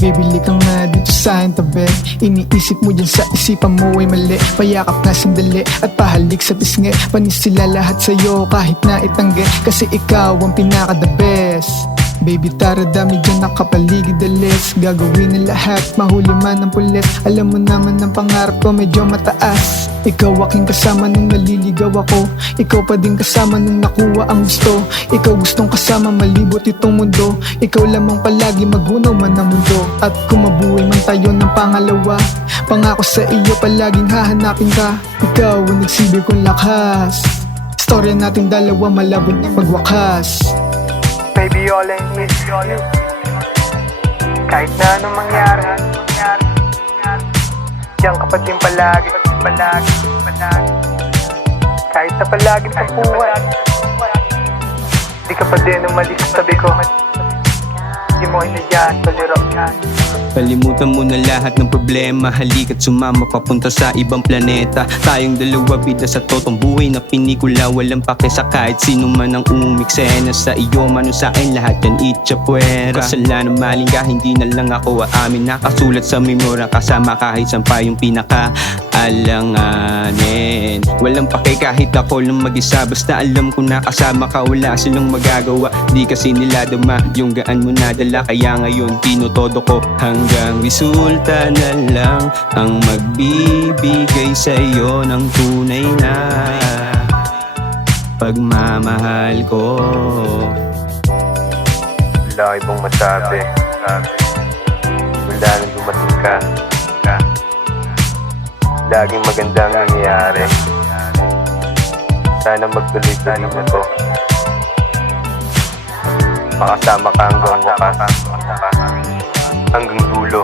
Bibili ka nga dito sa akin tabi. Iniisip mo dyan sa isipan mo ay mali. Payakap na sandali at pahalik sa pisngi. Panis sila lahat sa'yo kahit na itanggi, kasi ikaw ang pinaka the best. Baby tara, dami dyan nakapaligid, alis. Gagawin ang lahat, mahuli man ng pulis. Alam mo naman ang pangarap ko medyo mataas. Ikaw aking kasama nung naliligaw ako. Ikaw pa din kasama nung nakuha ang gusto. Ikaw gustong kasama malibot itong mundo. Ikaw lamang palagi magunaw man ang mundo. At kung mabuhay man tayo ng pangalawa, pangako sa iyo palaging hahanapin ka. Ikaw ang nagsilbi kong lakas. Storya nating dalawa malabot na magwakas. Baby, all I need is you. Kahit na anong mangyari, diyan ka pa din palagi. Kahit na palagi pagbuwan, di ka pa din umalis sa tabi ko. Di mo hinayaan paliro. Kalimutan mo na lahat ng problema. Halika't sumama papunta sa ibang planeta. Tayong dalawa bida sa totong buhay na pinikula. Walang pake sa kahit sino man ang umiksena. Sa iyo man o sa akin lahat yan itchapuera. Kasalanan maling ka, hindi na lang ako aamin. Nakasulat sa memorya kasama kahit saan pa yung pinaka alanganin. Walang pake kahit ako lang mag-isa. Basta alam ko na kasama ka wala silang magagawa. Di kasi nila dama yung gaan mo nadala. Kaya ngayon tinutodo ko hanggang resulta na lang ang magbibigay sa'yo ng tunay na pagmamahal ko. Wala ibang masabi. Wala nang dumating ka. Laging magandang nangyayari. Sana magtuloy-tuloy na to. Makasama ka hanggang wakas. Hanggang dulo.